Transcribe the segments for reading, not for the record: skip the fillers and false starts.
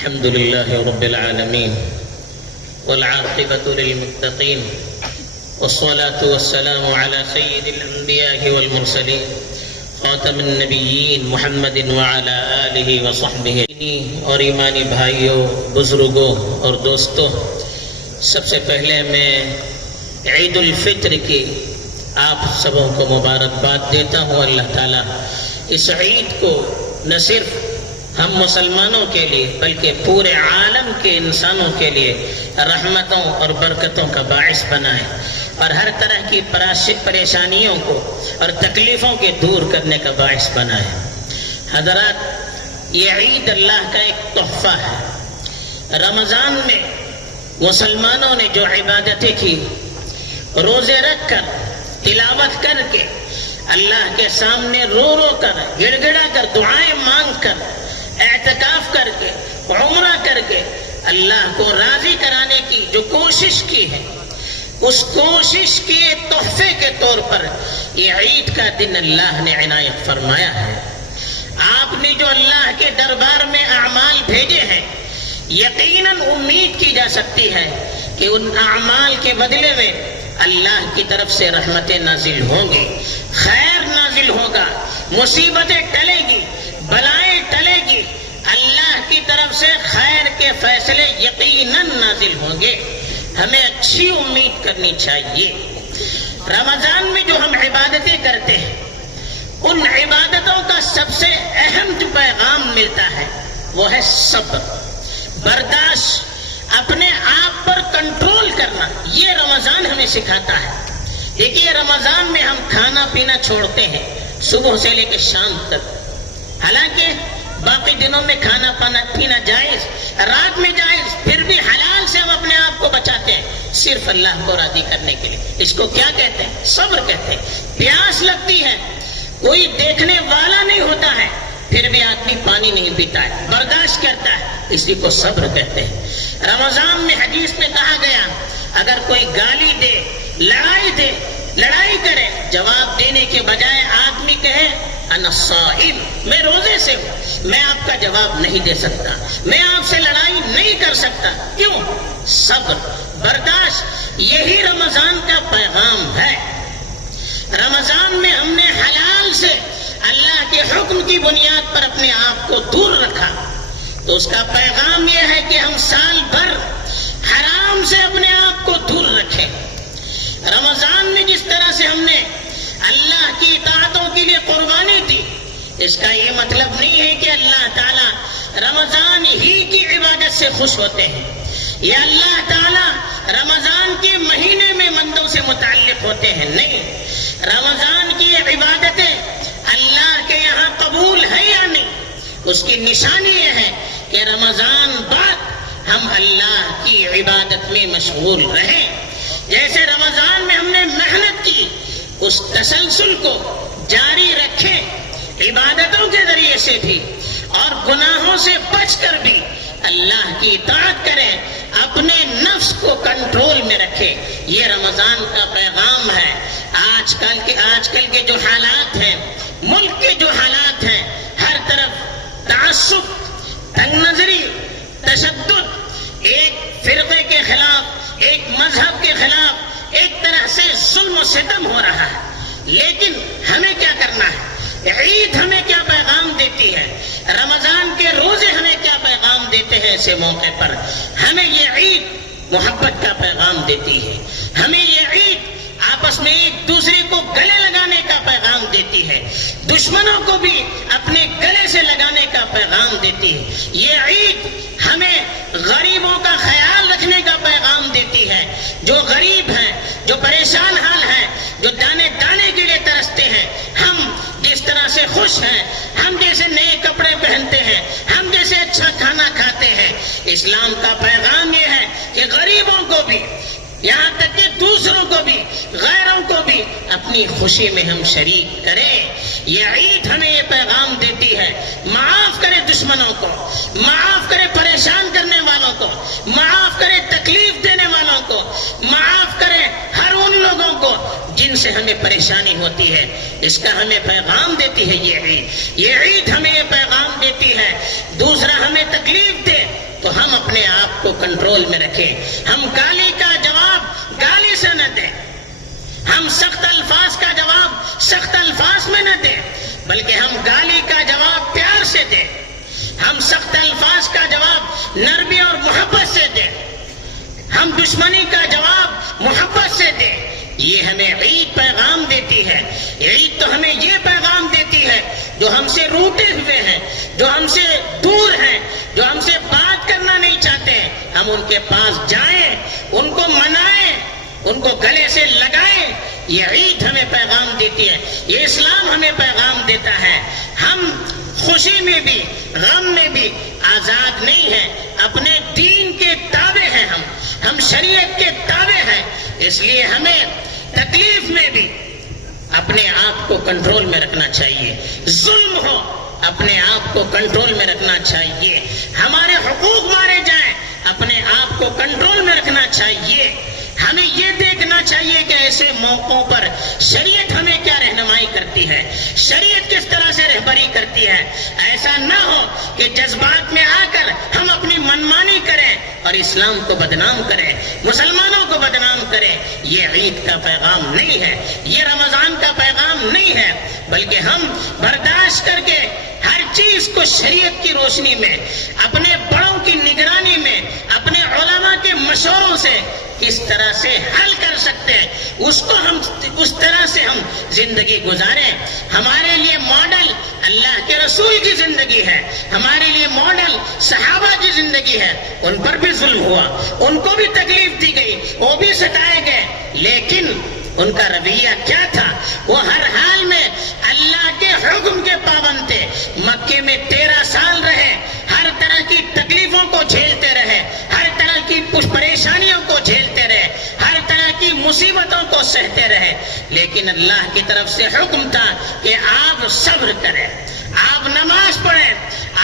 الحمد لله رب العالمين والعاقبة للمتقين والصلاة والسلام على سيد الأنبياء والمرسلين خاتم النبیین محمد وعلى آلہ وصحبہ. اور ایمانی بھائیوں، بزرگوں اور دوستوں، سب سے پہلے میں عید الفطر کی آپ سبوں کو مبارکباد دیتا ہوں. اللہ تعالیٰ اس عید کو نہ صرف ہم مسلمانوں کے لیے بلکہ پورے عالم کے انسانوں کے لیے رحمتوں اور برکتوں کا باعث بنائے اور ہر طرح کی پریشانیوں کو اور تکلیفوں کے دور کرنے کا باعث بنائے. حضرات، یہ عید اللہ کا ایک تحفہ ہے. رمضان میں مسلمانوں نے جو عبادتیں کی، روزے رکھ کر، تلاوت کر کے، اللہ کے سامنے رو رو کر، گڑ گڑا کر، دعائیں مانگ کر، اعتکاف کر کے، عمرہ کر کے اللہ کو راضی کرانے کی جو کوشش کی ہے، اس کوشش کے تحفے کے طور پر یہ عید کا دن اللہ نے عنایت فرمایا ہے. آپ نے جو اللہ کے دربار میں اعمال بھیجے ہیں، یقیناً امید کی جا سکتی ہے کہ ان اعمال کے بدلے میں اللہ کی طرف سے رحمتیں نازل ہوں گی، خیر نازل ہوگا، مصیبتیں ٹلے گی، بلائیں ٹلے گی. اللہ کی طرف سے خیر کے فیصلے یقیناً نازل ہوں گے. ہمیں اچھی امید کرنی چاہیے. رمضان میں جو ہم عبادتیں کرتے ہیں، ان عبادتوں کا سب سے اہم جو پیغام ملتا ہے وہ ہے صبر، برداشت، اپنے آپ پر کنٹرول کرنا. یہ رمضان ہمیں سکھاتا ہے. دیکھیے، رمضان میں ہم کھانا پینا چھوڑتے ہیں صبح سے لے کے شام تک. حالانکہ باقی دنوں میں کھانا پینا جائز، رات میں جائز، پھر بھی حلال سے ہم اپنے آپ کو بچاتے ہیں صرف اللہ کو راضی کرنے کے لیے. اس کو کیا کہتے ہیں؟ صبر کہتے ہیں. پیاس لگتی ہے، کوئی دیکھنے والا نہیں ہوتا ہے، پھر بھی آدمی پانی نہیں پیتا ہے، برداشت کرتا ہے، اسی کو صبر کہتے ہیں. رمضان میں حدیث میں کہا گیا، اگر کوئی گالی دے، لڑائی کرے، جواب دینے کے بجائے آدمی کہے انا صائم، میں روزے سے ہوں، میں آپ کا جواب نہیں دے سکتا، میں آپ سے لڑائی نہیں کر سکتا. کیوں؟ صبر، برداشت. یہی رمضان کا پیغام ہے. رمضان میں ہم نے حلال سے اللہ کے حکم کی بنیاد پر اپنے آپ کو دور رکھا، تو اس کا پیغام یہ ہے کہ ہم سال بھر حرام سے اپنے آپ کو دور رکھیں. رمضان میں جس طرح سے ہم نے اللہ کی اطاعتوں کے لیے قربانی دی، اس کا یہ مطلب نہیں ہے کہ اللہ تعالیٰ رمضان ہی کی عبادت سے خوش ہوتے ہیں، یا اللہ تعالیٰ رمضان کے مہینے میں بندوں سے متعلق ہوتے ہیں. نہیں، رمضان کی عبادتیں اللہ کے یہاں قبول ہے یا نہیں، اس کی نشانی یہ ہے کہ رمضان بعد ہم اللہ کی عبادت میں مشغول رہیں. جیسے رمضان میں ہم نے محنت کی، اس تسلسل کو جاری رکھیں، عبادتوں کے ذریعے سے بھی اور گناہوں سے بچ کر بھی اللہ کی اطاعت کریں، اپنے نفس کو کنٹرول میں رکھیں. یہ رمضان کا پیغام ہے. آج کل کے جو حالات ہیں، ملک کے جو حالات ہیں، ہر طرف تعصب، تنگ نظری، تشدد، ایک فرقے کے خلاف، ایک مذہب کے خلاف ایک طرح سے ظلم و ستم ہو رہا ہے. لیکن ہمیں کیا کرنا ہے؟ عید ہمیں کیا پیغام دیتی ہے؟ رمضان کے روزے ہمیں کیا پیغام دیتے ہیں؟ ایسے موقع پر ہمیں یہ عید محبت کا پیغام دیتی ہے. ہمیں یہ عید آپس میں ایک دوسرے کو گلے لگانے کا پیغام دیتی ہے، دشمنوں کو بھی اپنے گلے سے لگانے کا پیغام دیتی ہے. یہ عید ہمیں غریبوں کا خیال رکھنے کا پیغام دیتی ہے. جو غریب ہیں، جو پریشان حال ہیں، جو دانے دانے کے لیے ترستے ہیں، ہم جس طرح سے خوش ہیں، ہم جیسے نئے کپڑے پہنتے ہیں، ہم جیسے اچھا کھانا کھاتے ہیں، اسلام کا پیغام یہ ہے کہ غریبوں کو بھی، یہاں تک کہ دوسروں کو بھی، غیروں کو بھی اپنی خوشی میں ہم شریک کریں. یہ عید ہمیں یہ پیغام دیتی ہے، معاف کرے دشمنوں کو، معاف کرے پریشان کرنے والوں کو، معاف کرے تکلیف دینے والوں کو، معاف کرے ہر ان لوگوں کو جن سے ہمیں پریشانی ہوتی ہے. اس کا ہمیں پیغام دیتی ہے یہ عید. یہ عید ہمیں یہ پیغام دیتی ہے. دوسرا ہمیں تکلیف دے، ہم اپنے آپ کو کنٹرول میں رکھیں. ہم گالی کا جواب گالی سے نہ دیں, ہم سخت الفاظ کا جواب سخت الفاظ میں نہ دیں, بلکہ ہم گالی کا جواب پیار سے دیں, ہم سخت الفاظ کا جواب نرمی اور محبت سے دیں, ہم دشمنی کا جواب محبت سے دیں. یہ ہمیں عید پیغام دیتی ہے. عید تو ہمیں یہ پیغام دیتی ہے جو ہم سے روٹے ہوئے ہیں, جو ہم سے دور ہیں, جو ہم سے بات کرنا نہیں چاہتے, ہم ان کے پاس جائیں, ان کو منائیں, ان کو گلے سے لگائیں. یہ عید ہمیں پیغام دیتی ہے, یہ اسلام ہمیں پیغام دیتا ہے. ہم خوشی میں بھی غم میں بھی آزاد نہیں ہیں, اپنے دین کے تابع ہیں, ہم شریعت کے تابع ہیں. اس لیے ہمیں تکلیف میں بھی اپنے آپ کو کنٹرول میں رکھنا چاہیے, ظلم ہو اپنے آپ کو کنٹرول میں رکھنا چاہیے, ہمارے حقوق مارے جائیں اپنے آپ کو کنٹرول میں رکھنا چاہیے. ہمیں یہ دیکھنا چاہیے کہ ایسے موقعوں پر شریعت ہمیں کیا رہنمائی کرتی ہے, شریعت کس طرح سے رہبری کرتی ہے. ایسا نہ ہو کہ جذبات میں آ کر ہم اپنی منمانی کریں اور اسلام کو بدنام کریں, مسلمانوں کو بدنام کریں. یہ عید کا پیغام نہیں ہے, یہ رمضان کا پیغام نہیں ہے, بلکہ ہم برداشت کر کے ہر چیز کو شریعت کی روشنی میں, اپنے بڑوں کی نگرانی میں, اپنے علماء کے مشوروں سے کس طرح سے حل کر سکتے ہیں, اس کو ہم اس طرح سے ہم زندگی گزاریں. ہمارے لیے ماڈل اللہ کے رسول کی زندگی ہے, ہمارے لیے ماڈل صحابہ کی زندگی ہے. ان پر بھی ظلم ہوا, ان کو بھی تکلیف دی گئی, وہ بھی ستائے گئے, لیکن ان کا رویہ کیا تھا؟ وہ ہر حال میں اللہ کے حکم کے پابند تھے. مکے میں 13 سال رہے, ہر طرح کی تکلیفوں کو جھیلتے رہے, ہر طرح کی پریشانیوں کو جھیلتے رہے, ہر طرح کی مصیبتوں کو سہتے رہے, لیکن اللہ کی طرف سے حکم تھا کہ آپ صبر کریں, آپ نماز پڑھیں,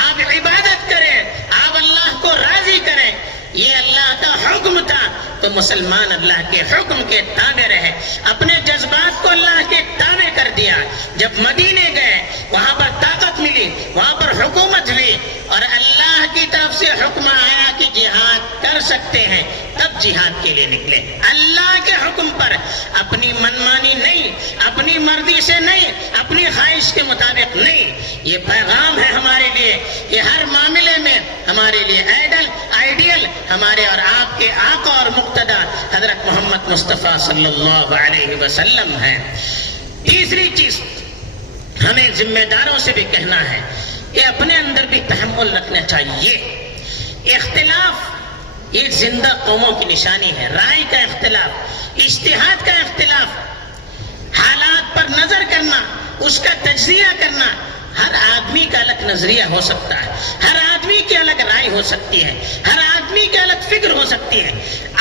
آپ عبادت کریں, آپ اللہ کو راضی کریں. یہ اللہ کا حکم تھا, تو مسلمان اللہ کے حکم کے تابع رہے, اپنے جذبات کو اللہ کے تابع کر دیا. جب مدینے گئے وہاں پر طاقت ملی, وہاں پر حکومت ہوئی, اور اللہ کی طرف سے حکم آیا کہ جہاد کر سکتے ہیں, تب جہاد کے لیے نکلے. اللہ کے حکم پر اپنی منمانی نہیں, اپنی مرضی سے نہیں, اپنی خواہش کے مطابق نہیں. یہ پیغام ہے ہمارے لیے کہ ہر معاملے میں ہمارے لیے آئیڈیل ہمارے اور آپ کے آقا اور مقتدی حضرت محمد مصطفیٰ صلی اللہ علیہ وسلم ہے. تیسری چیز ہمیں ذمہ داروں سے بھی کہنا ہے کہ اپنے اندر بھی تحمل رکھنا چاہیے. اختلاف ایک زندہ قوموں کی نشانی ہے. رائے کا اختلاف, اجتہاد کا اختلاف, حالات پر نظر کرنا, اس کا تجزیہ کرنا. ہر آدمی کا الگ نظریہ ہو سکتا ہے, ہر آدمی کی الگ رائے ہو سکتی ہے, ہر آدمی کی الگ فکر ہو سکتی ہے.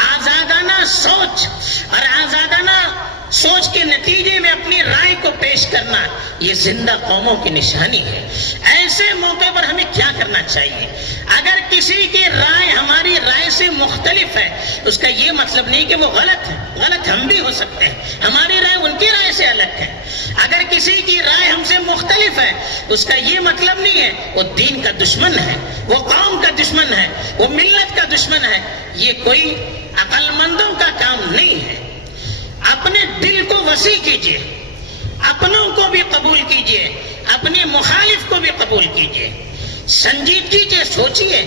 آزادانہ سوچ اور آزادانہ سوچ کے نتیجے میں اپنی رائے کو پیش کرنا, یہ زندہ قوموں کی نشانی ہے. ایسے موقع پر ہمیں کیا کرنا چاہیے؟ اگر کسی کی رائے ہماری رائے سے مختلف ہے, اس کا یہ مطلب نہیں کہ وہ غلط ہے, غلط ہم بھی ہو سکتے ہیں, ہماری رائے ان کی رائے سے الگ ہے. اگر کسی کی رائے ہم سے مختلف ہے, اس کا یہ مطلب نہیں ہے وہ دین کا دشمن ہے, وہ قوم کا دشمن ہے, وہ ملت کا دشمن ہے. یہ کوئی عقل مندوں کا کام نہیں ہے. اپنے دل کو وسیع کیجئے, اپنوں کو بھی قبول کیجئے, اپنے مخالف کو بھی قبول کیجئے. سنجیدگی سے سوچئے.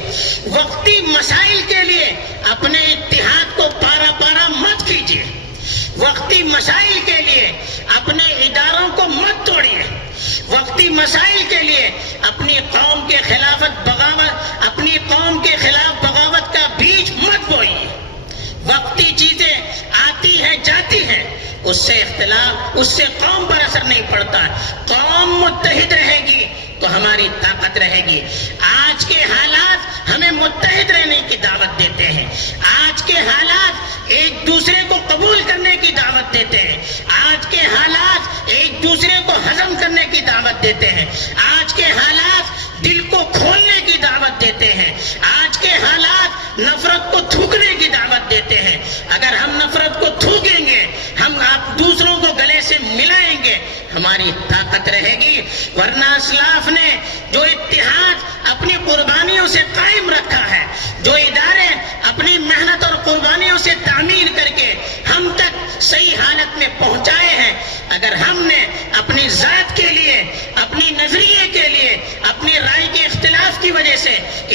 وقتی مسائل کے لیے اپنے اتحاد کو پارا پارا مت کیجئے. وقتی مسائل کے لیے اپنے اداروں کو مت توڑیے. وقتی مسائل کے لیے اپنی قوم کے خلاف بغاوت کا بیج مت بوئیے. وقتی چیزیں آتی ہیں جاتی ہیں, اس سے اختلاف, اس سے قوم پر اثر نہیں پڑتا. قوم متحد رہے گی تو ہماری طاقت رہے گی. آج کے حالات ہمیں متحد رہنے کی دعوت دیتے ہیں. آج کے حالات ایک دوسرے کو قبول کرنے کی دعوت دیتے ہیں. آج کے حالات ایک دوسرے کو ہضم کرنے کی دعوت دیتے ہیں. آج کے حالات دل کو کھولنے کی دعوت دیتے ہیں. آج کے حالات نفرت کو تھوکنے کی دعوت دیتے ہیں. اگر ہم نفرت کو تھوکیں گے, ہم آپ دوسروں کو گلے سے ملائیں گے, ہماری طاقت رہے گی. ورنہ اسلاف نے جو اتحاد اپنی قربانیوں سے قائم رکھا ہے, جو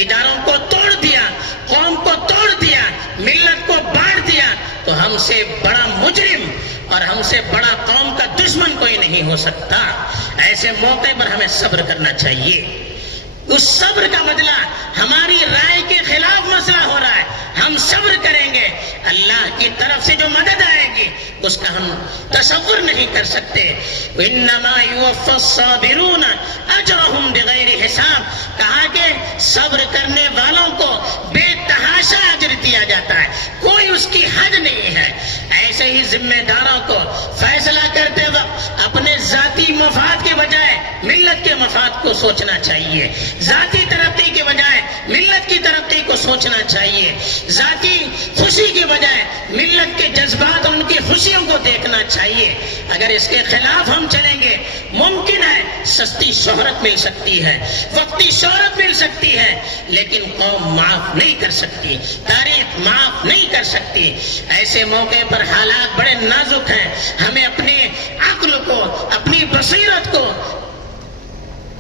اداروں کو توڑ دیا، قوم کو توڑ دیا، ملت کو بانٹ دیا، تو ہم سے بڑا مجرم اور ہم سے بڑا قوم کا دشمن کوئی نہیں ہو سکتا۔ ایسے موقع پر ہمیں صبر کرنا چاہیے۔ اس صبر کا بدلہ ہماری رائے کے خلاف مسئلہ ہو رہا ہے، ہم صبر کریں گے، اللہ کی طرف سے جو مدد آئے گی اس کا ہم تصور نہیں کر سکتے۔ انما یوفی الصابرون اجرهم بغیر حساب، کہا کہ صبر کرنے والوں کو بے تحاشا اجر دیا جاتا ہے، کوئی اس کی حد نہیں ہے۔ ایسے ہی ذمہ داروں کو فیصلہ کرتے وقت اپنے ذاتی مفاد کے بجائے ملت کے مفاد کو سوچنا چاہیے، ذاتی ترقی کے بجائے ملت کی ترقی کو سوچنا چاہیے، ذاتی خوشی کے بجائے ملت کے جذبات اور ان کی خوشیوں کو دیکھنا چاہیے۔ اگر اس کے خلاف ہم چلیں گے، ممکن ہے سستی شہرت مل سکتی ہے، وقتی شہرت مل سکتی ہے، لیکن قوم معاف نہیں کر سکتی، تاریخ معاف نہیں کر سکتی۔ ایسے موقع پر حالات بڑے نازک ہیں، ہمیں اپنے عقل کو، اپنی بصیرت کو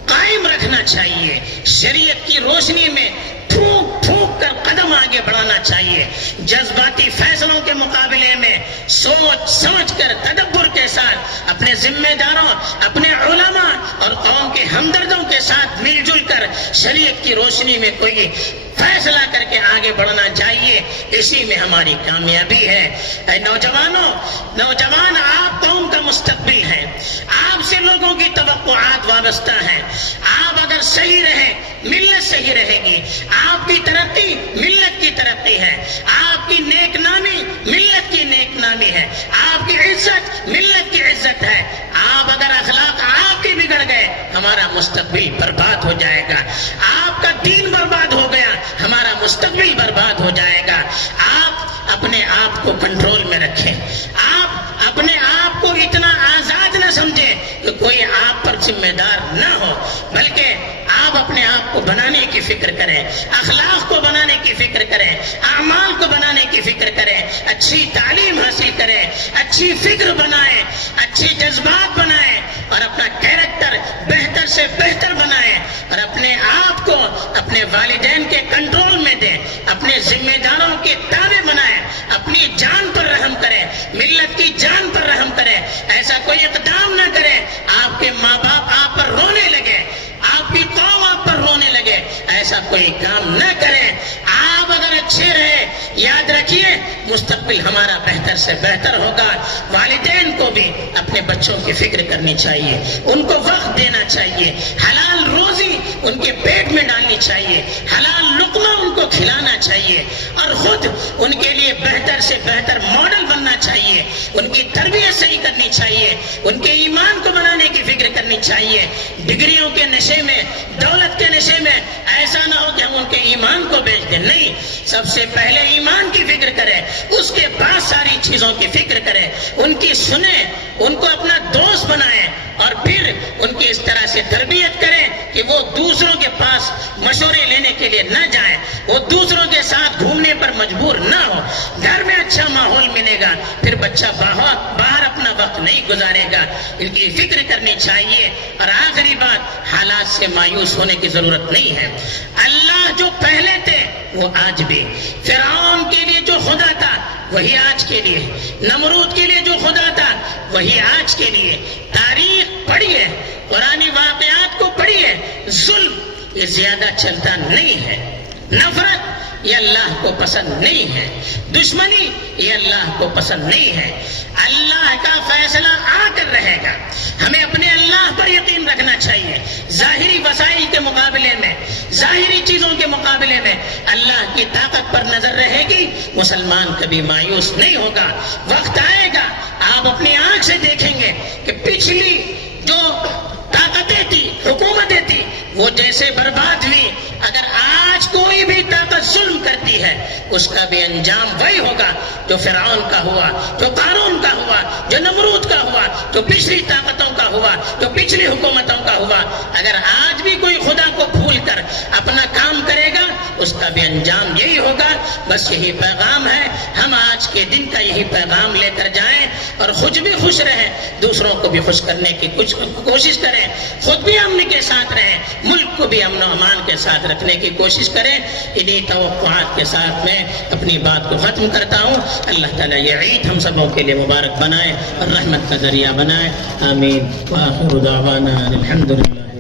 قائم رکھنا چاہیے، شریعت کی روشنی میں پھونک پھونک کر قدم آگے بڑھانا چاہیے، جذباتی فیصلوں کے مقابلے میں سوچ سمجھ کر تدبر کے ساتھ اپنے ذمہ داروں، اپنے علماء اور قوم کے ہمدردوں کے ساتھ مل جل کر شریعت کی روشنی میں کوئی فیصلہ کر کے آگے بڑھنا چاہیے، اسی میں ہماری کامیابی ہے۔ اے نوجوانوں، نوجوان آپ قوم کا مستقبل ہیں، آپ سے لوگوں کی توقعات وابستہ ہیں، آپ اگر صحیح رہیں ملت صحیح رہے گی، آپ کی ترقی ملت کی ترقی ہے، آپ کی نیک نامی ملت کی نیک نامی ہے، آپ کی عزت ملت کی عزت ہے۔ آپ اگر اخلاق آپ کی بگڑ گئے ہمارا مستقبل برباد ہو جائے گا، آپ کا دین برباد ہو گیا ہمارا مستقبل برباد ہو جائے گا۔ آپ اپنے آپ کو کنٹرول میں رکھیں، آپ اپنے آپ کو اتنا آزاد نہ سمجھیں کہ کوئی آپ پر ذمہ دار نہ ہو، بلکہ آپ اپنے آپ کو بنانے کی فکر کریں، اخلاق کو بنانے کی فکر کریں، اعمال کو بنانے کی فکر کریں، اچھی تعلیم حاصل کریں، اچھی فکر بنائیں، اچھی جذبات بنائیں اور اپنا کیریکٹر بہتر سے بہتر بنائیں، اور اپنے آپ کو اپنے والدین کے کنٹرول میں دیں، اپنے ذمہ داروں کے تابع بنائیں، اپنی جان پر رحم کریں، ملت کی جان پر رحم کریں۔ ایسا کوئی اقدام نہ کریں آپ کے ماں باپ آپ پر رونے لگے، آپ کی قوم آپ پر رونے لگے، ایسا کوئی کام نہ کریں۔ آپ اگر اچھے رہے، یاد رکھیے مستقبل ہمارا بہتر سے بہتر ہوگا۔ والدین کو بھی اپنے بچوں کی فکر کرنی چاہیے، ان کو وقت دینا چاہیے، حلال روزی ان کے پیٹ میں ڈالنی چاہیے، حلال لقمہ ان کو کھلانا چاہیے، اور خود ان کے لیے بہتر سے بہتر ماڈل بننا چاہیے، ان کی تربیت صحیح کرنی چاہیے، ان کے ایمان کو بنانے کی فکر کرنی چاہیے۔ ڈگریوں کے نشے میں، دولت کے نشے میں ایسا نہ ہو کہ ہم ان کے ایمان کو بیچ دیں، نہیں، سب سے پہلے ایمان کی فکر کریں، اس کے بعد ساری چیزوں کی فکر کریں، ان کی سنیں، ان کو اپنا دوست بنائیں، اور پھر ان کی اس طرح سے تربیت کریں کہ وہ دوسروں کے پاس مشورے لینے کے لیے نہ جائیں، وہ دوسروں کے ساتھ گھومنے پر مجبور نہ ہو، گھر میں اچھا ماحول ملے گا، پھر بچہ باہر اپنا وقت نہیں گزارے گا، ان کی فکر کرنی چاہیے۔ اور آخری بات، حالات سے مایوس ہونے کی ضرورت نہیں ہے، اللہ جو پہلے تھے وہ آج بھی، فرعون کے لیے جو خدا تھا وہی آج کے لیے، نمرود کے لیے جو خدا تھا وہی آج کے لیے۔ تاریخ پڑھیے، قرآنی واقعات کو پڑھیے، ظلم یہ زیادہ چلتا نہیں ہے، نفرت یہ اللہ کو پسند نہیں ہے، دشمنی یہ اللہ کو پسند نہیں ہے۔ اللہ کا فیصلہ آ کر رہے گا، ہمیں اپنے اللہ پر یقین رکھنا چاہیے۔ ظاہری وسائل کے مقابلے میں، ظاہری چیزوں کے مقابلے میں اللہ کی طاقت پر نظر رہے گی، مسلمان کبھی مایوس نہیں ہوگا۔ وقت آئے گا آپ اپنی آنکھ سے دیکھیں گے کہ پچھلی جو طاقتیں تھی، حکومتیں تھی، وہ جیسے برباد ہوئی، اگر آج کوئی بھی طاقت ظلم کرتی ہے اس کا بھی انجام وہی ہوگا جو فرعون کا ہوا، جو قارون کا ہوا، جو نمرود کا ہوا، جو پچھلی طاقتوں کا ہوا، جو پچھلی حکومتوں کا ہوا۔ اگر آج بھی کوئی خدا کو بھول کر اپنا کام کرے گا اس کا بھی انجام یہی ہوگا۔ بس یہی پیغام ہے، ہم آج کے دن کا یہی پیغام لے کر جائیں اور خود بھی خوش رہیں، دوسروں کو بھی خوش کرنے کی کچھ کوشش کریں، خود بھی امن کے ساتھ رہیں، ملک کو بھی امن و امان کے ساتھ رکھنے کی کوشش کریں۔ انہی توقعات کے ساتھ میں اپنی بات کو ختم کرتا ہوں۔ اللہ تعالیٰ یہ عید ہم سبوں کے لیے مبارک بنائے اور رحمت کا ذریعہ بنائے، آمین۔ وآخر دعوانا الحمدللہ۔